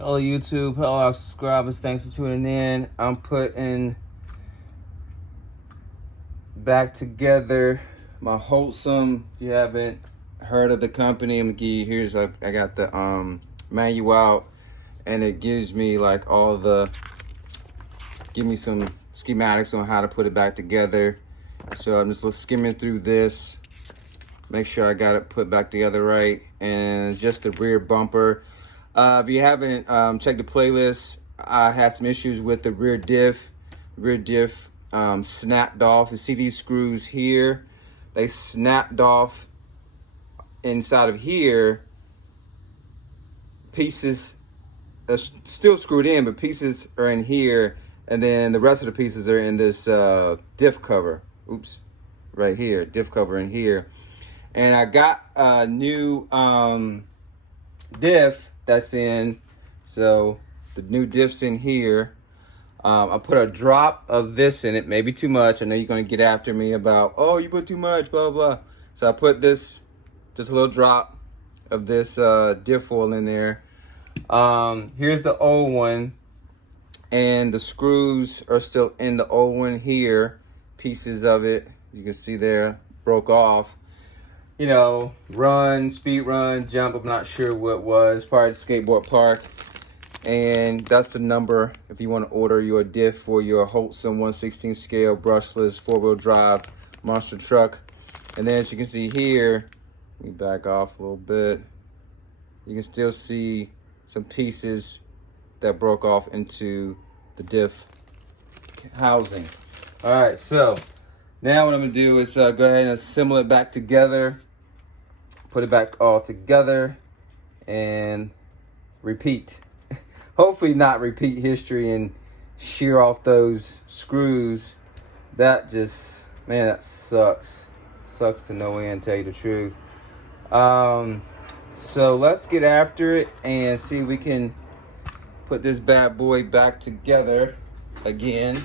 Hello YouTube, hello our subscribers, thanks for tuning in. I'm putting back together my Hosim. If you haven't heard of the company, I'm gonna give you, here's I got the manual out, and it gives me like all the, give me some schematics on how to put it back together. So I'm just skimming through this, make sure I got it put back together right. And just the rear bumper. If you haven't checked the playlist, I had some issues with the rear diff. Rear diff snapped off. You see these screws here? They snapped off inside of here. Pieces are still screwed in, but pieces are in here. And then the rest of the pieces are in this diff cover. Oops, right here, diff cover in here. And I got a new diff that's in, so the new diff's in here. I put a drop of this in it, maybe too much. I know you're gonna get after me about, oh, you put too much, blah blah. So I put this, just a little drop of this diff oil in there. Here's the old one, and the screws are still in the old one here. Pieces of it, you can see there, broke off. You know, run, speed run, jump, I'm not sure what it was, probably skateboard park. And that's the number if you want to order your diff for your Hosim 1/16 scale brushless 4-wheel drive monster truck. And then as you can see here, let me back off a little bit. You can still see some pieces that broke off into the diff housing. All right, so now what I'm gonna do is go ahead and assemble it back together. Put it back all together and repeat. Hopefully not repeat history and shear off those screws. That just, man, that sucks. Sucks to no end, tell you the truth. So let's get after it and see if we can put this bad boy back together again.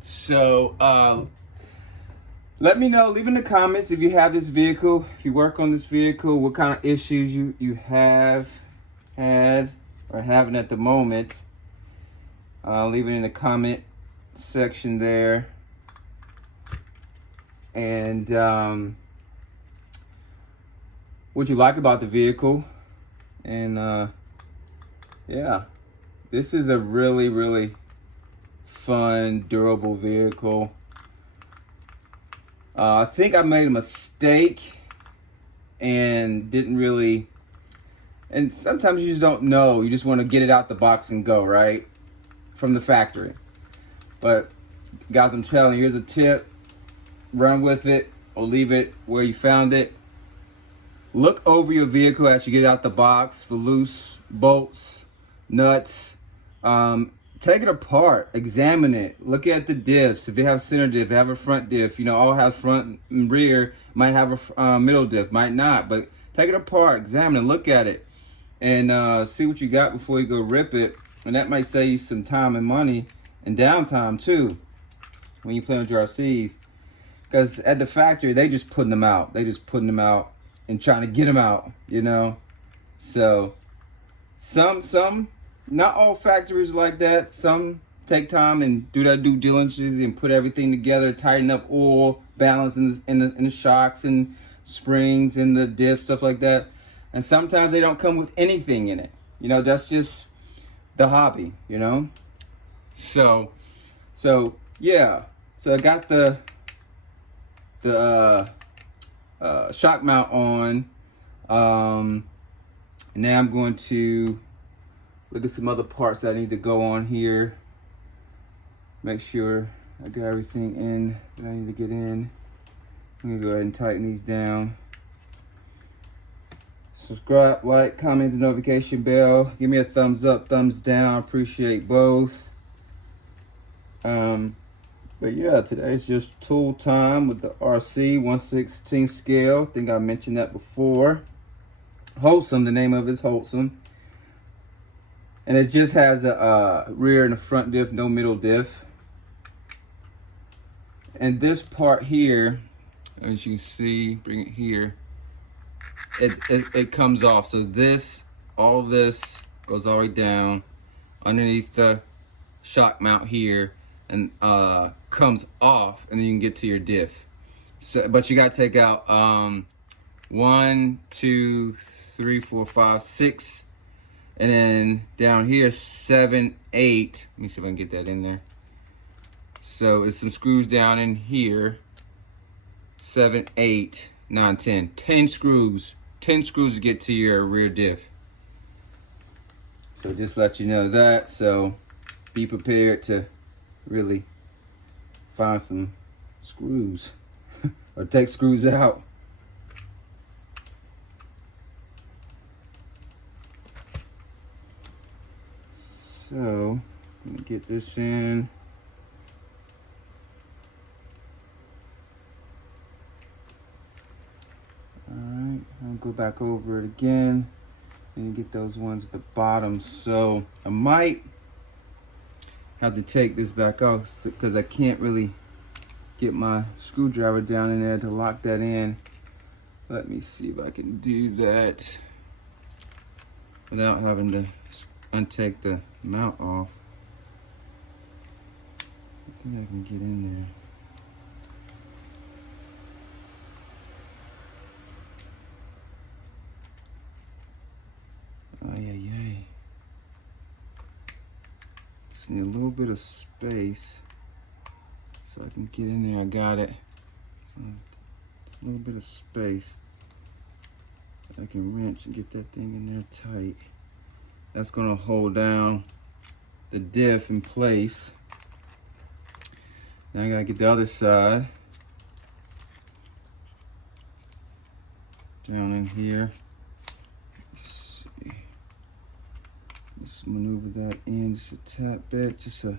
So, let me know, leave in the comments if you have this vehicle, if you work on this vehicle, what kind of issues you have had or having at the moment. Leave it in the comment section there. And what you like about the vehicle. And yeah, this is a really, really fun, durable vehicle. I think I made a mistake and didn't really, and sometimes you just don't know. You just want to get it out the box and go, right? From the factory. But guys, I'm telling you, here's a tip. Run with it or leave it where you found it. Look over your vehicle as you get it out the box for loose bolts, nuts. Take it apart, examine it, look at the diffs. If you have center diff, if you have a front diff, you know, all have front and rear, might have a middle diff, might not, but take it apart, examine it, look at it, and see what you got before you go rip it. And that might save you some time and money and downtime too when you play with your RCs. Because at the factory, they just putting them out. They just putting them out and trying to get them out, you know? So some, not all factories like that. Some take time and do that due diligence and put everything together, tighten up oil, balance in the shocks and springs and the diff, stuff like that. And sometimes they don't come with anything in it. You know, that's just the hobby, you know? So yeah. So I got the shock mount on. Now I'm going to look at some other parts that I need to go on here. Make sure I got everything in that I need to get in. I'm gonna go ahead and tighten these down. Subscribe, like, comment the notification bell. Give me a thumbs up, thumbs down. Appreciate both. But yeah, today's just tool time with the RC 1/16 scale. I think I mentioned that before. Hosim, the name of it is Hosim. And it just has a rear and a front diff, no middle diff. And this part here, as you can see, bring it here, it comes off. So this all this goes all the way down underneath the shock mount here, and comes off, and then you can get to your diff. So, but you gotta take out 1, 2, 3, 4, 5, 6, and then down here 7, 8. Let me see if I can get that in there. So it's some screws down in here. 7, 8, 9, 10. 10 screws. 10 screws to get to your rear diff. So just let you know that. So be prepared to really find some screws or take screws out. So let me get this in. Alright, I'll go back over it again and get those ones at the bottom. So I might have to take this back off because I can't really get my screwdriver down in there to lock that in. Let me see if I can do that without having to untake the mount off. I think I can get in there. Ay. Just need a little bit of space so I can get in there. I got it. So just a little bit of space. I can wrench and get that thing in there tight. That's gonna hold down the diff in place. Now I gotta get the other side down in here. Just maneuver that in just a tad bit, just a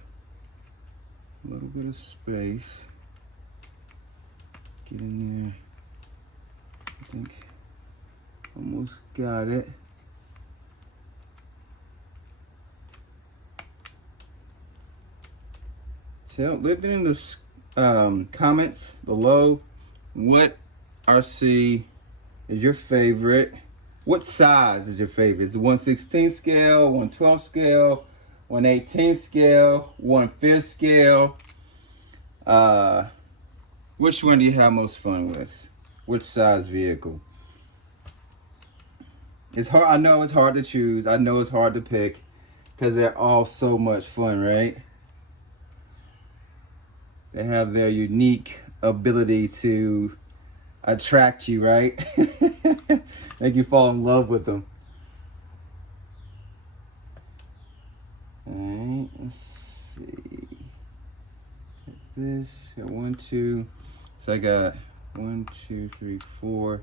little bit of space. Get in there. I think almost got it. Leave it in the comments below what RC is your favorite. What size is your favorite? Is it 1/16 scale, 1/12 scale, 1/18 scale, 1/5 scale? Which one do you have most fun with? Which size vehicle? It's hard. I know it's hard to choose. I know it's hard to pick because they're all so much fun, right? They have their unique ability to attract you, right? Make you fall in love with them. Alright, let's see. This, got 1, 2. So I got 1, 2, 3, 4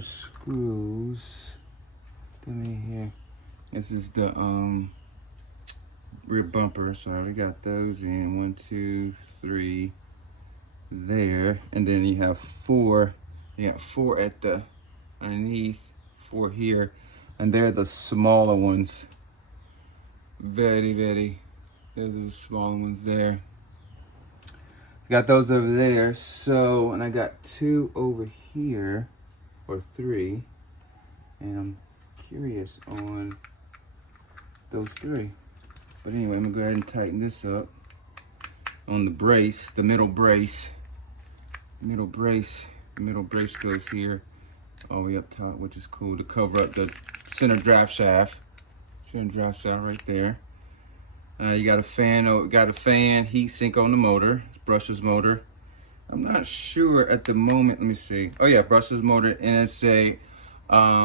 screws. Give me here. This is the rear bumper, so I already got those in. 1, 2, 3 there, and then you have 4. You got 4 at the underneath, 4 here, and they're the smaller ones. Those are the smaller ones there. Got those over there. So, and I got 2 over here, or 3, and I'm curious on those 3. But anyway, I'm gonna go ahead and tighten this up on the brace, the middle brace. Middle brace goes here all the way up top, which is cool to cover up the center draft shaft. Center draft shaft right there. You got a fan, heat sink on the motor. It's brushless motor. I'm not sure at the moment. Let me see. Oh yeah, brushless motor, and it's a let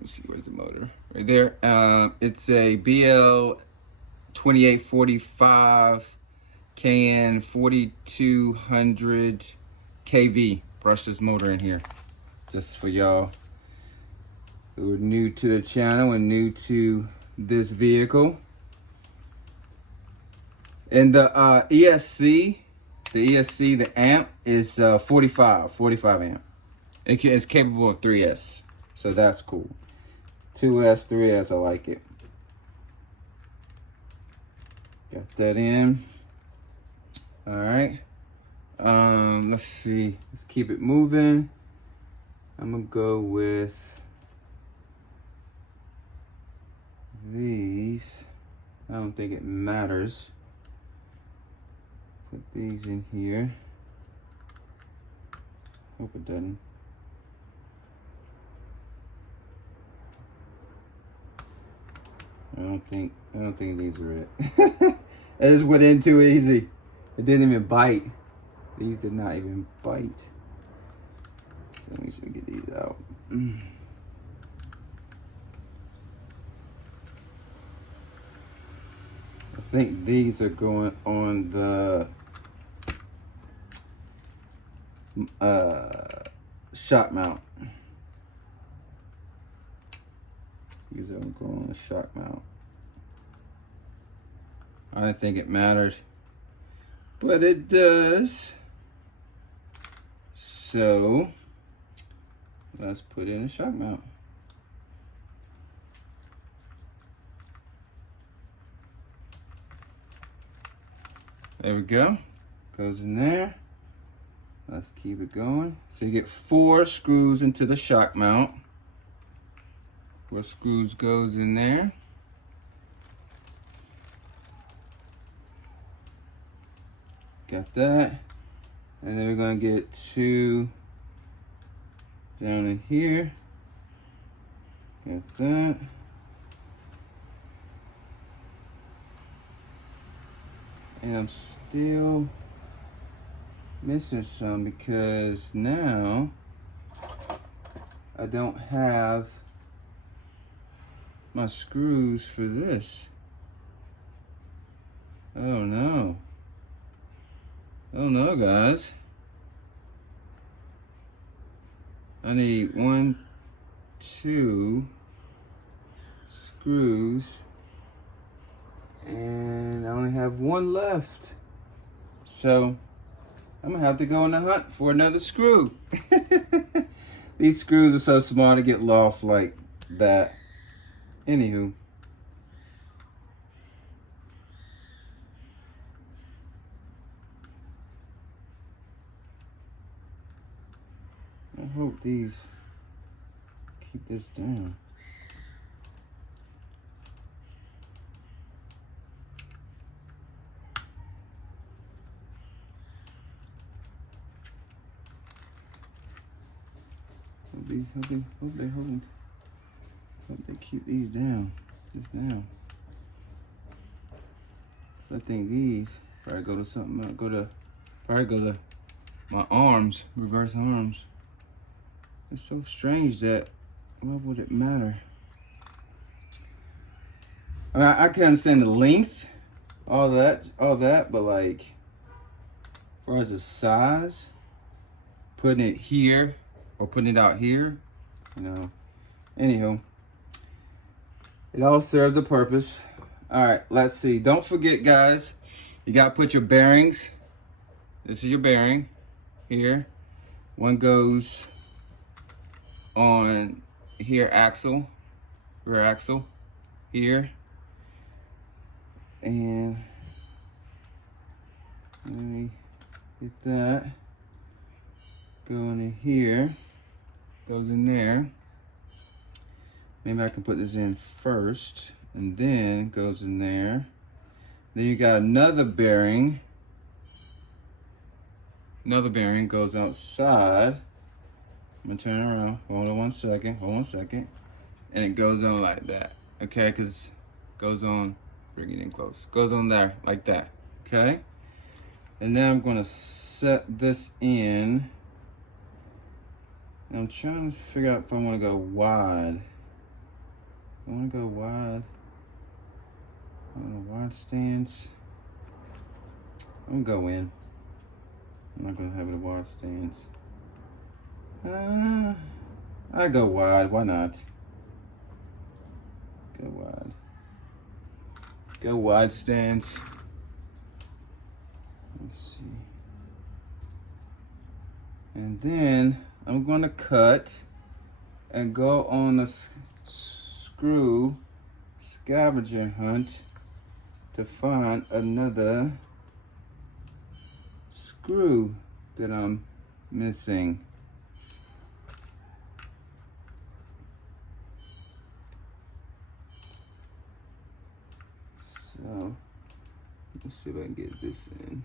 me see, where's the motor? Right there. It's a BL 2845 KN 4200 kV brushless motor in here. Just for y'all who are new to the channel and new to this vehicle. And the ESC, the amp is 45 amp. It's capable of 3S, so that's cool. 2S, 3S, I like it. Got that in. All right. Let's see. Let's keep it moving. I'm gonna go with these. I don't think it matters. Put these in here. Hope it doesn't. I don't think these are it. I just went in too easy. It didn't even bite. These did not even bite. So let me get these out. I think these are going on the shock mount. These are going on the shock mount. I didn't think it mattered, but it does. So let's put in a shock mount. There we go. Goes in there. Let's keep it going. So you get 4 screws into the shock mount. 4 screws goes in there. Got that. And then we're gonna get 2 down in here. Got that. And I'm still missing some because now I don't have my screws for this. Oh no. Oh no, guys. I need 1, 2 screws, and I only have 1 left. So I'm gonna have to go on the hunt for another screw. These screws are so small to get lost like that. Anywho. I hope these keep this down. Hope they keep these down. Just now. So I think these probably go to something else. Probably go to my arms, reverse arms. It's so strange that, why would it matter? I mean, I can understand the length, all that, but like, as far as the size, putting it here or putting it out here, you know. Anywho, it all serves a purpose. All right, let's see. Don't forget, guys, you gotta put your bearings. This is your bearing here. One goes on here, axle, rear axle, here. And let me get that. Going in here, goes in there. Maybe I can put this in first, and then goes in there. Then you got another bearing. Another bearing goes outside. I'm gonna turn it around. Hold on 1 second. Hold on 1 second. And it goes on like that. Okay, because it goes on, bring it in close. Goes on there like that. Okay? And now I'm gonna set this in. And I'm trying to figure out if I wanna go wide. I wanna go wide. I don't know, wide stance. I'm gonna go in. I'm not gonna have it a wide stance. I go wide, why not? Go wide. Go wide stance. Let's see. And then I'm gonna cut and go on a screw scavenger hunt to find another screw that I'm missing. Let's see if I can get this in.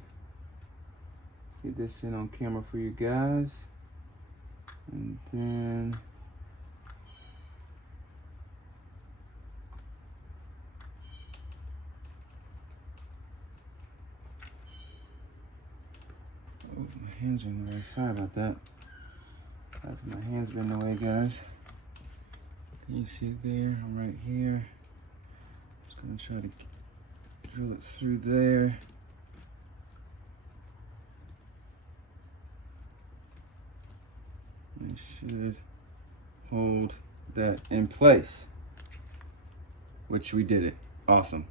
Get this in on camera for you guys. And then oh, my hands are in the way. Sorry about that. Sorry for my hands being in the way, guys. Can you see there? I'm right here. Just gonna try to drill it through there. It should hold that in place, which we did it. Awesome.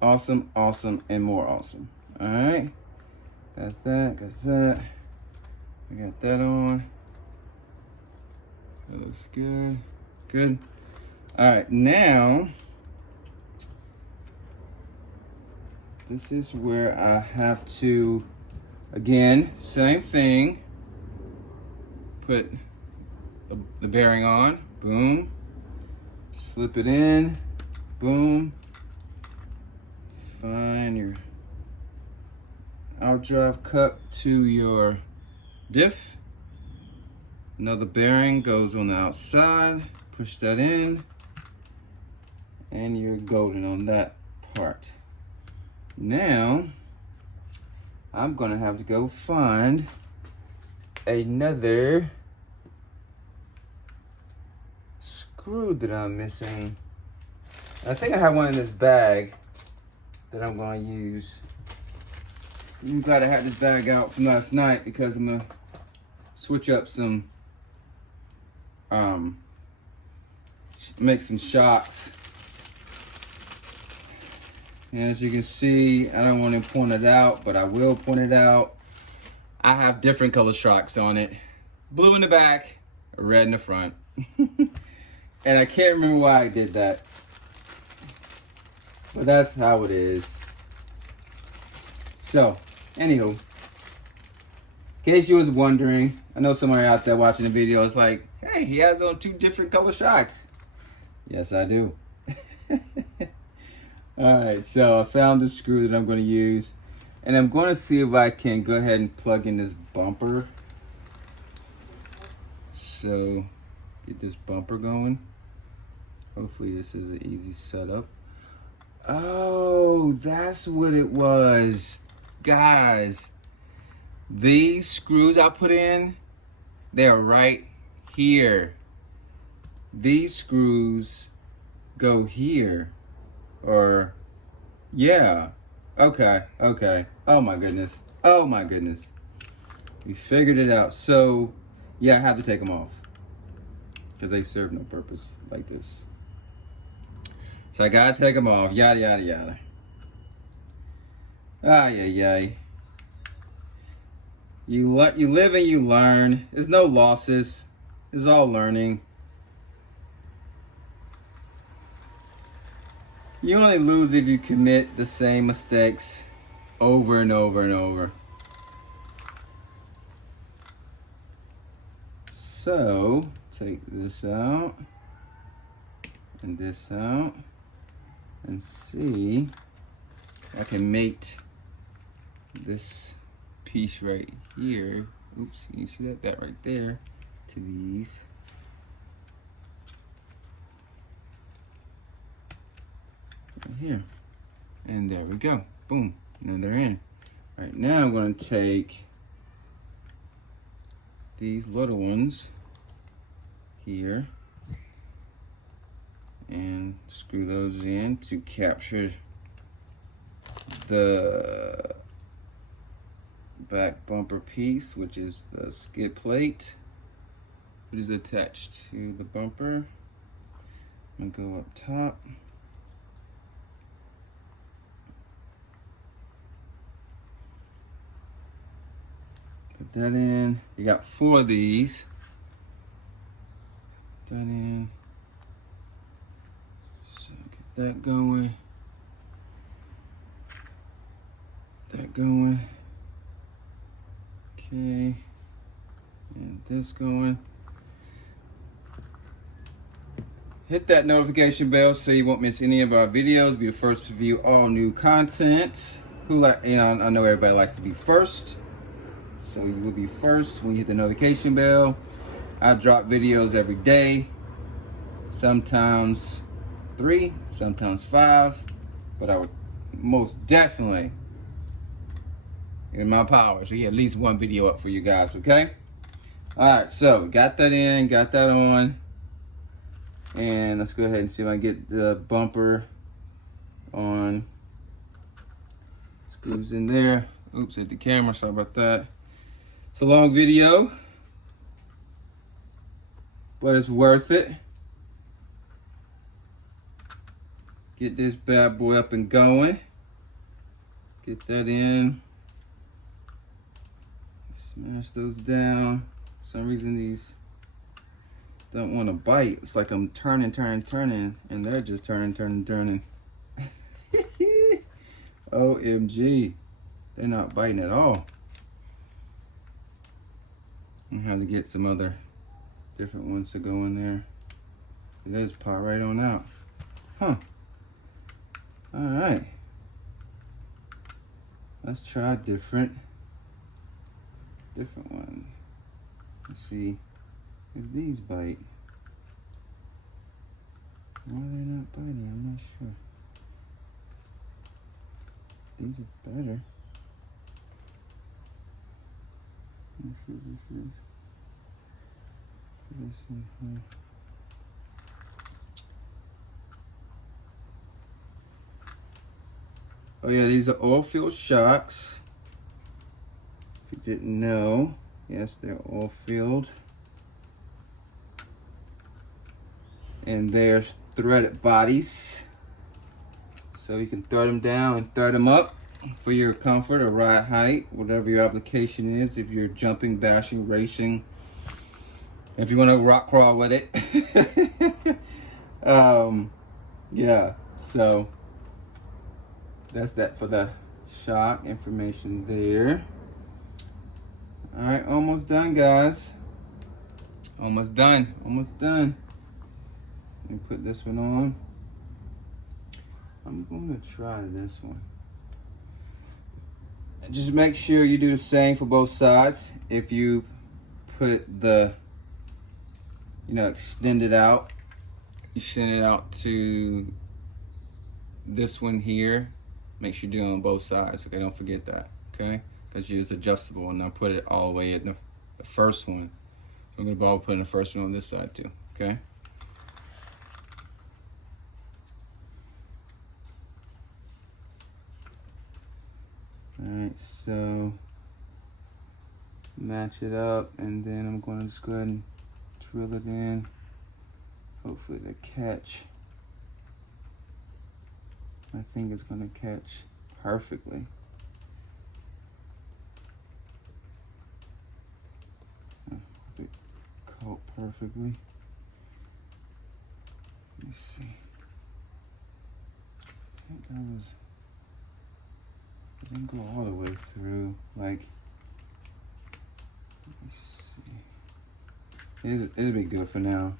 Awesome, awesome, and more awesome. All right. Got that. I got that on. That looks good. Good. All right, now, this is where I have to, again, same thing. Put the bearing on, boom. Slip it in, boom. Find your outdrive cup to your diff. Another bearing goes on the outside. Push that in, and you're golden on that part. Now, I'm gonna have to go find another screw that I'm missing. I think I have one in this bag that I'm gonna use. I'm glad I had this bag out from last night because I'm gonna switch up some, make some shocks. And as you can see, I don't want to point it out, but I will point it out. I have different color shocks on it. Blue in the back, red in the front. And I can't remember why I did that. But that's how it is. So, anywho, in case you was wondering, I know somebody out there watching the video is like, hey, he has on 2 different color shocks. Yes, I do. All right, so I found the screw that I'm going to use. And I'm going to see if I can go ahead and plug in this bumper. So, get this bumper going. Hopefully this is an easy setup. Oh, that's what it was. Guys, these screws I put in, they're right here. These screws go here. Or, yeah. Okay. Oh my goodness. We figured it out. So, yeah, I have to take them off. Because they serve no purpose like this. So I gotta take them off. Yada, yada, yada. Ay. You live and you learn. There's no losses. It's all learning. You only lose if you commit the same mistakes over and over and over. So, take this out and this out and see if I can mate this piece right here. Oops, you see that right there to these. Right here, and there we go. Boom. Now they're in. All right, now I'm going to take these little ones here and screw those in to capture the back bumper piece, which is the skid plate, which is attached to the bumper. I'm going to go up top. Put that in. You got 4 of these. Put that in. So get that going. That going. Okay. And this going. Hit that notification bell so you won't miss any of our videos. Be the first to view all new content. I know everybody likes to be first, so you will be first when you hit the notification bell. I drop videos every day, sometimes 3, sometimes 5, but I would most definitely, in my power, so at least one video up for you guys, okay? All right, so got that in, got that on, and let's go ahead and see if I can get the bumper on. Screws in there. Oops, hit the camera, sorry about that. It's a long video, but it's worth it. Get this bad boy up and going. Get that in. Smash those down. For some reason these don't want to bite. It's like I'm turning, and they're just turning. OMG. They're not biting at all. I'm gonna have to get some other different ones to go in there. They just pop right on out. Huh. Alright. Let's try a different one. Let's see if these bite. Why are they not biting? I'm not sure. These are better. Let's see what this is. Put this in here. Oh yeah, these are oil-filled shocks. If you didn't know, yes, they're oil-filled. And they're threaded bodies. So you can thread them down and thread them up for your comfort or ride height, whatever your application is. If you're jumping, bashing, racing, if you want to rock crawl with it. Yeah, so that's that for the shock information there. All right, almost done, guys. Almost done. Let me put this one on. I'm going to try this one. And just make sure you do the same for both sides. If you put the, extend it out, you send it out to this one here. Make sure you do it on both sides, okay? Don't forget that, okay? Because it's adjustable, and I'll put it all the way at the first one. So I'm going to put in the first one on this side too, okay? Alright, so match it up, and then I'm going to just go ahead and drill it in. Hopefully to catch. I think it's going to catch perfectly. It caught perfectly. Let me see. I think it didn't go all the way through. Like, let me see. It'll be good for now.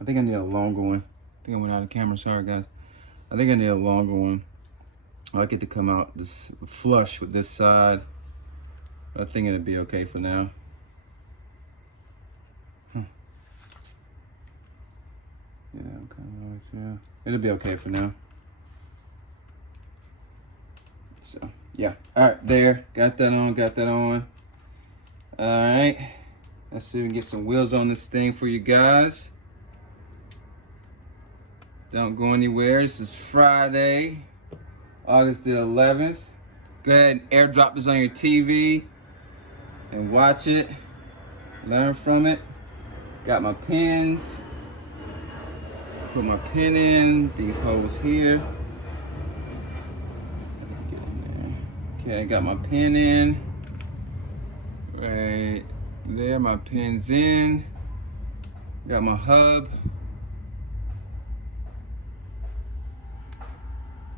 I think I need a longer one. I think I went out of camera. Sorry, guys. I think I need a longer one. I get to come out this flush with this side. I think it'll be okay for now. Yeah, I'm kind of through. It'll be okay for now. So, yeah. All right, there. Got that on. All right. Let's see if we can get some wheels on this thing for you guys. Don't go anywhere. This is Friday, August the 11th. Go ahead and airdrop this on your TV and watch it. Learn from it. Got my pins. Put my pin in these holes here. Get in there. Okay, I got my pin in. Right there, my pin's in. Got my hub.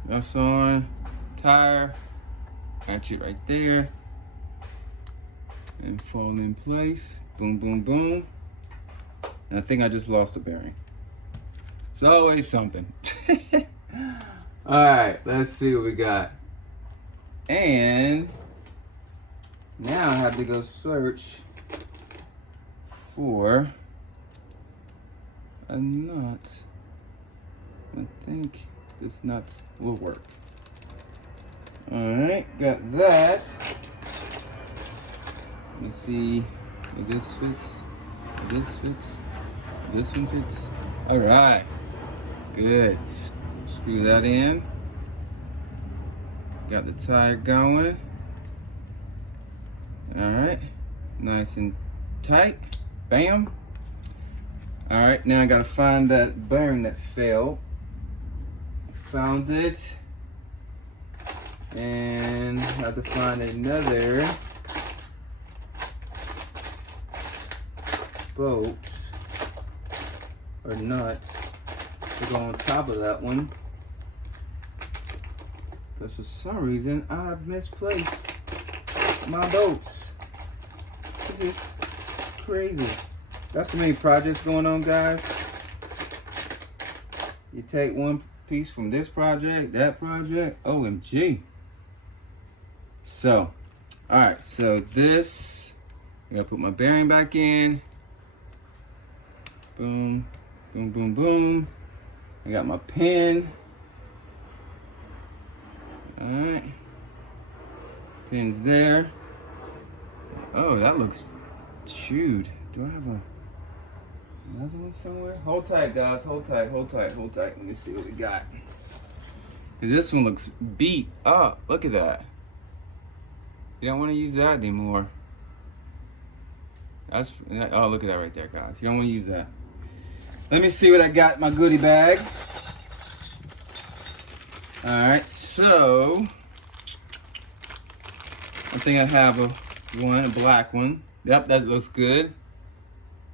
That's on. Tire. Got it right there. And fall in place. Boom, boom, boom. And I think I just lost the bearing. It's always something. Alright, let's see what we got. And now I have to go search for a nut. I think this nut will work. Alright, got that. Let me see if this fits. If this fits. This one fits. Alright. Good. Screw that in. Got the tire going. Alright. Nice and tight. Bam. Alright, now I gotta find that bearing that fell. Found it. And I have to find another bolt or nut to go on top of that one, because for some reason I've misplaced my bolts. This is crazy. Got so many projects going on, guys. You take one piece from this project, that project, OMG. So, alright, so this, I'm gonna put my bearing back in. Boom, boom, boom, boom. I got my pin. Alright. Pin's there. Oh, that looks chewed. Do I have another one somewhere? Hold tight, guys. Hold tight, hold tight, hold tight. Let me see what we got. This one looks beat up. Look at that. You don't want to use that anymore. That's, oh, look at that right there, guys. You don't want to use that. Let me see what I got in my goodie bag. Alright, so I think I have a black one. Yep, that looks good.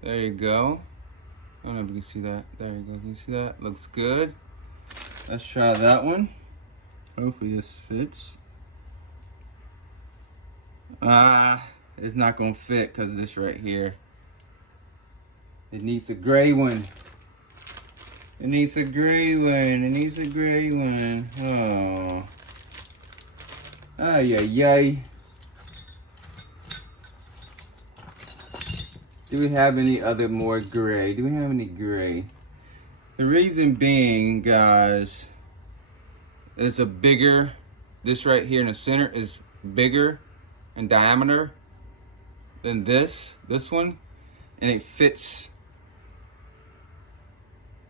There you go. I don't know if you can see that. There you go. Can you see that? Looks good. Let's try that one. Hopefully this fits. It's not gonna fit because of this right here. It needs a gray one. It needs a gray one. It needs a gray one. Oh. Ay, ay, ay. Do we have any other more gray? Do we have any gray? The reason being, guys, is a bigger, this right here in the center is bigger in diameter than this one, and it fits.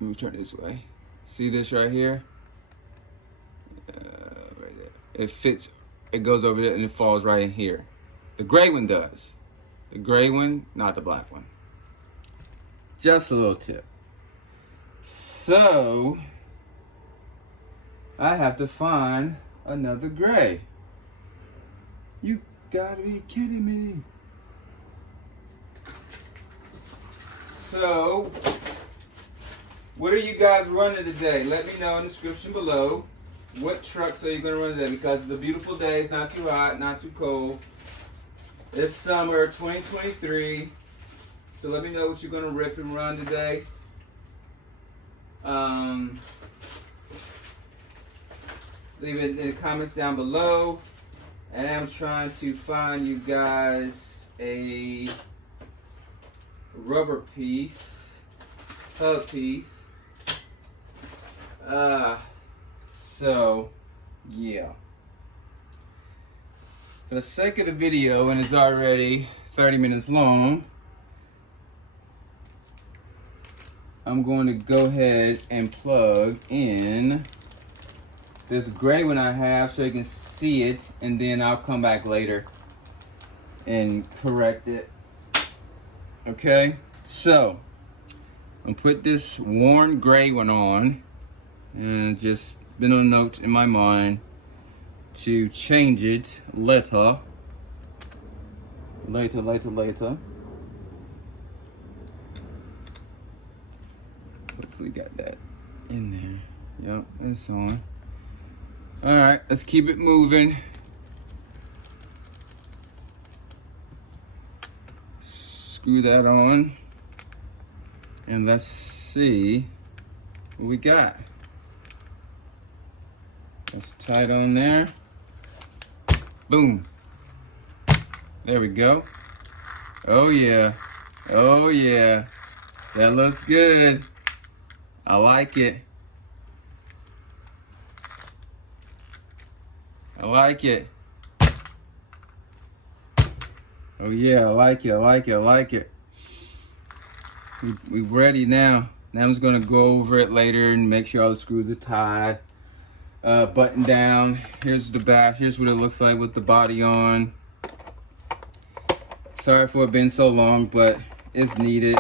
Let me turn this way. See this right here? Right there. It fits, it goes over there and it falls right in here. The gray one does. The gray one, not the black one. Just a little tip. So, I have to find another gray. You gotta be kidding me. So, what are you guys running today? Let me know in the description below. What trucks are you gonna run today? Because it's a beautiful day, it's not too hot, not too cold. It's summer 2023. So let me know what you're gonna rip and run today. Leave it in the comments down below. And I'm trying to find you guys a rubber piece, hub piece. So yeah. For the sake of the video, and it's already 30 minutes long, I'm going to go ahead and plug in this gray one I have so you can see it, and then I'll come back later and correct it. Okay, so I'm gonna put this worn gray one on, and just been a note in my mind to change it later. Hopefully got that in there. Yep, it's on. All right, let's keep it moving. Screw that on. And let's see what we got. That's tight on there. Boom. There we go. Oh yeah. Oh yeah. That looks good. I like it. I like it. Oh yeah, I like it, I like it, I like it. We ready now. Now I'm just gonna go over it later and make sure all the screws are tied. Button down. Here's the back. Here's what it looks like with the body on. Sorry for it being so long, but it's needed.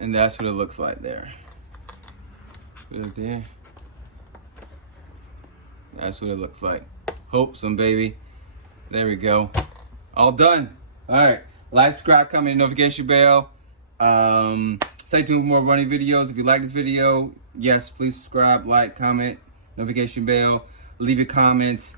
And that's what it looks like there. Put it there. That's what it looks like. Hosim, baby. There we go. All done. All right. Like, subscribe, comment, notification bell. Stay tuned for more running videos. If you like this video, yes, please subscribe, like, comment, notification bell. Leave your comments.